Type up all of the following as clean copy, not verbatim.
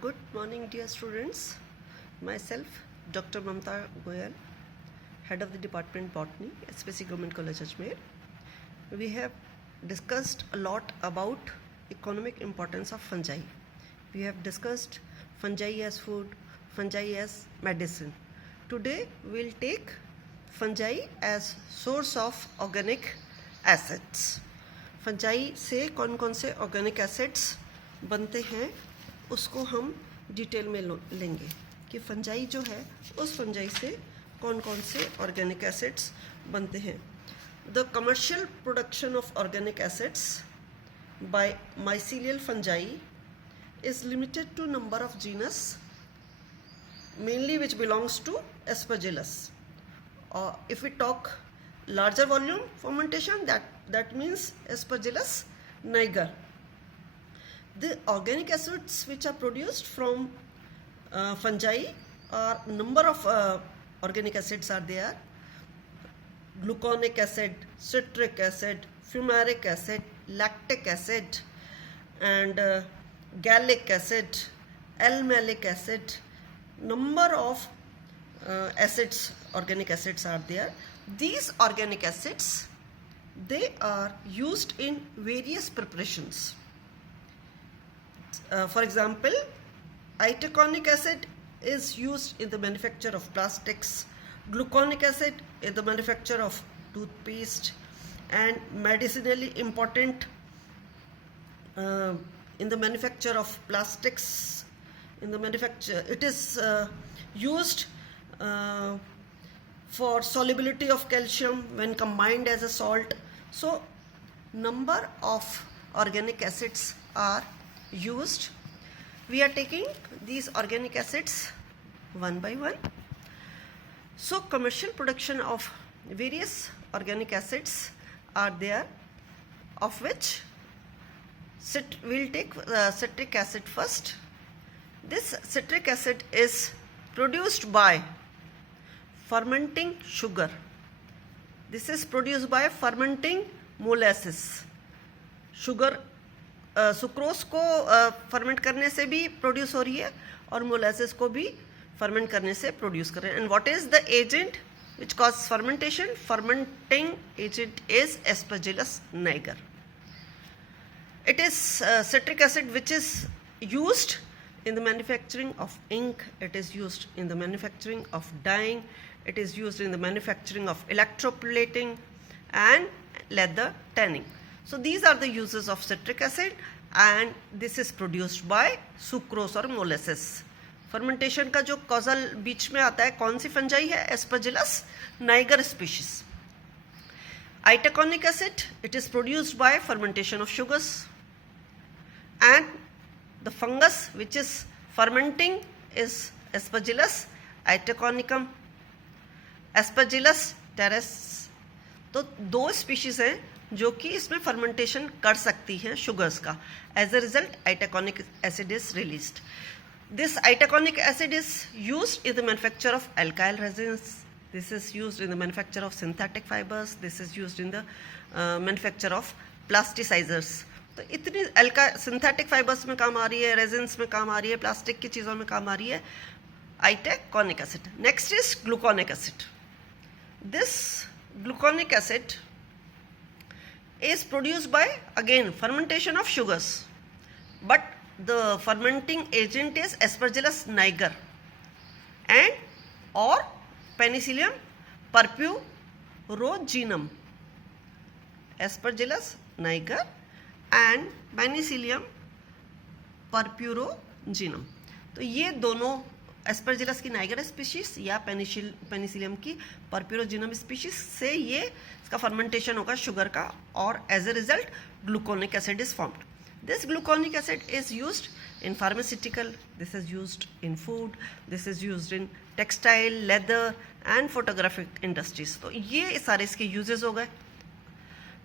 Good morning, dear students. Myself, Dr. Mamta Goyal, Head of the Department Botany, SPC Government College Ajmer. We have discussed a lot about economic importance of fungi. We have discussed fungi as food, fungi as medicine. Today, we'll take fungi as source of organic acids. Fungi से कौन कौन से organic acids बनते हैं उसको हम detail में लेंगे कि फंजाई जो है उस फंजाई से कौन कौन से ऑर्गेनिक एसिड्स बनते हैं. The commercial production of organic acids bye mycelial fungi is limited to number of genus mainly which belongs to Aspergillus. If we talk larger volume fermentation, that means Aspergillus niger. The organic acids which are produced from fungi are number of organic acids are there: gluconic acid, citric acid, fumaric acid, lactic acid, and gallic acid, L-malic acid. Number of acids, organic acids are there. These organic acids, they are used in various preparations. For example, itaconic acid is used in the manufacture of plastics, gluconic acid in the manufacture of toothpaste, and medicinally important in the manufacture of plastics. In the manufacture, it is used for solubility of calcium when combined as a salt. So, number of organic acids are used. We are taking these organic acids one by one. So, commercial production of various organic acids are there, of which we'll take citric acid first. This citric acid is produced by fermenting sugar. This is produced by fermenting molasses. Sugar sucrose को ferment करने से भी produce हो रही है और molasses को भी फर्मेंट करने से प्रोड्यूस कर रहे हैं. And what is the agent which cause fermentation? Fermenting agent is Aspergillus Niger. It is citric acid which is used in the manufacturing of ink, it is used in the manufacturing of dyeing, it is used in the manufacturing of electroplating and leather tanning. So these are the uses of citric acid, and this is produced by sucrose or molasses. Fermentation का जो causal बीच में आता है कौन सी fungi है? Aspergillus niger species. Itaconic acid, it is produced by fermentation of sugars, and the fungus which is fermenting is Aspergillus itaconicum, Aspergillus terres. तो दो species हैं जो कि इसमें फर्मेंटेशन कर सकती हैं शुगर्स का. As a result itaconic acid is released. This itaconic acid is used in the manufacture of alkyl resins. This is used in the manufacture of synthetic fibers. This is used in the manufacture of plasticizers. तो इतनी synthetic fibres में काम आ रही है, resins में काम आ रही है, प्लास्टिक की चीज़ों में काम आ रही है itaconic acid. Next is gluconic acid. This gluconic acid is produced by again fermentation of sugars, but the fermenting agent is Aspergillus niger and or Penicillium purpurogenum. Aspergillus niger and Penicillium purpurogenum. तो ये दोनों Aspergillus की Niger species या Penicillium की पर्प्यूरोजिनम species से ये इसका fermentation होगा शुगर का, और as a result gluconic acid is formed. This gluconic acid is used in pharmaceutical, this is used in food, this is used in textile, leather and photographic industries. तो ये सारे इसके यूजेस हो गए.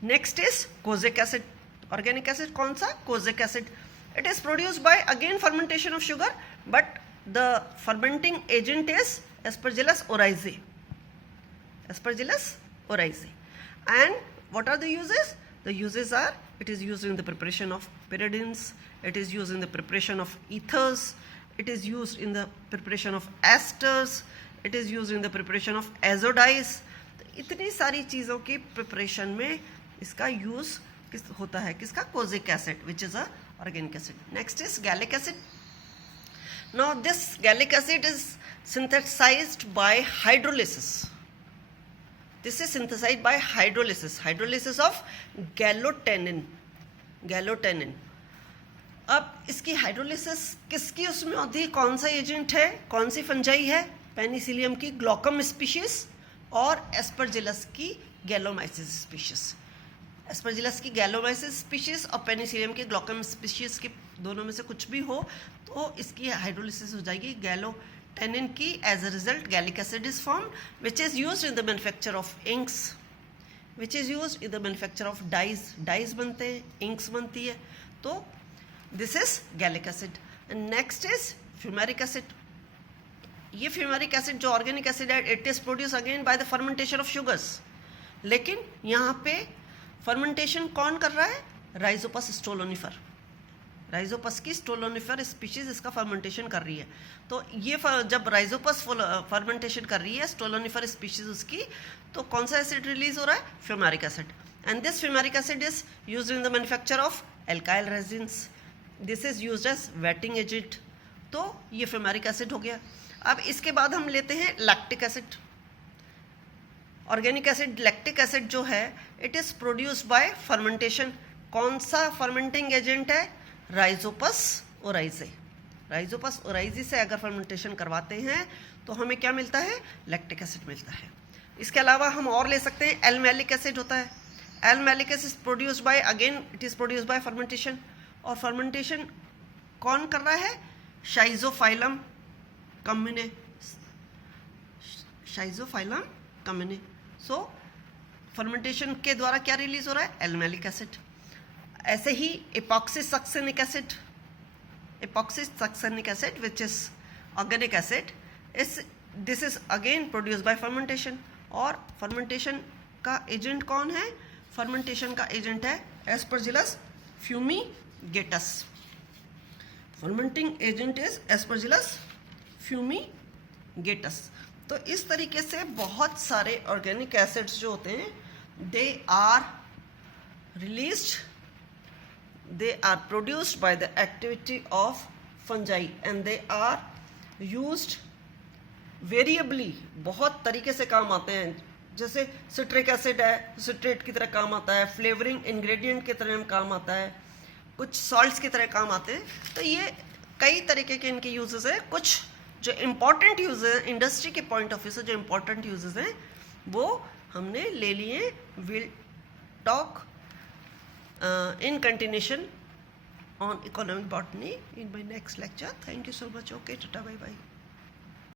Next is kojic acid. Organic acid कौन सा? Kojic acid. It is produced by again fermentation of sugar, but the fermenting agent is Aspergillus oryzae. Aspergillus oryzae. And what are the uses? The uses are, it is used in the preparation of pyridines, it is used in the preparation of ethers, it is used in the preparation of esters, it is used in the preparation of azodyes. तो इतनी सारी चीज़ों की preparation में इसका use होता है, किसका? Kojic acid, which is a organic acid. Next is gallic acid. Now this gallic acid is synthesized by hydrolysis. This is synthesized by hydrolysis of gallotannin. अब इसकी हाइड्रोलिसिस किसकी उसमें होती है? कौन सा एजेंट है, कौन सी फंजाई है? पेनिसिलियम की ग्लोकम स्पीशीज और एस्परजिलस की गैलोमाइसिस स्पीशीज. एस्परजिलस की गैलोमाइसिस स्पीशीज और पेनिसिलियम की ग्लोकम स्पीशीज के दोनों में से कुछ भी हो तो इसकी हाइड्रोलिसिस हो जाएगी गैलोटेनिन की. As a result gallic acid is formed which is used in the manufacture of inks, which is used in the manufacture of dyes बनते हैं, इंक्स बनती है. तो this is gallic acid. Next is fumaric acid. ये fumaric acid जो organic acid है, it is produce again by the fermentation of sugars. लेकिन यहाँ पे फर्मेंटेशन कौन कर रहा है? Rhizopus stolonifer. राइजोपस की स्टोलोनिफर स्पीशीज इसका फर्मेंटेशन कर रही है. तो ये जब राइजोपस फर्मेंटेशन कर रही है स्टोलोनिफर स्पीशीज उसकी, तो कौन सा एसिड रिलीज हो रहा है? Fumaric acid. And this fumaric acid is used in the manufacture of alkyl resins. This is used as wetting agent. तो ये फ्यूमेरिक एसिड हो गया. अब इसके बाद हम लेते हैं lactic acid. Organic acid lactic acid जो है it is produced by fermentation. कौन सा फर्मेंटिंग एजेंट है? राइजोपस ओराइजे. राइजोपस ओराइजे से अगर फर्मेंटेशन करवाते हैं तो हमें क्या मिलता है? लैक्टिक एसिड मिलता है. इसके अलावा हम और ले सकते हैं एल मैलिक एसिड होता है. L malic acid produced by again it is produced by fermentation. और फर्मेंटेशन कौन कर रहा है? शाइजोफाइलम कम्युने. शाइजोफाइलम कम्युने. सो फर्मेंटेशन के द्वारा क्या रिलीज हो रहा है? L malic acid. ऐसे ही epoxysuccinic acid. Epoxysuccinic acid which is organic acid is this is again produced by fermentation. और फर्मेंटेशन का एजेंट कौन है? फर्मेंटेशन का एजेंट है Aspergillus fumigatus. Fermenting agent is Aspergillus fumigatus. तो इस तरीके से बहुत सारे ऑर्गेनिक एसिड्स जो होते हैं they are released, they are produced by the activity of fungi and they are used variably. बहुत तरीके से काम आते हैं. जैसे सिट्रिक एसिड है, सिट्रेट की तरह काम आता है, फ्लेवरिंग इंग्रेडिएंट की तरह काम आता है, कुछ सॉल्ट्स की तरह काम आते हैं. तो ये कई तरीके के इनके यूजेस हैं. कुछ जो इम्पॉर्टेंट यूज है इंडस्ट्री के पॉइंट ऑफ व्यू से जो इम्पॉर्टेंट यूजेस हैं वो हमने ले लिए. Will talk in continuation on economic botany in my next lecture. Thank you so much. Okay, tata, bye bye.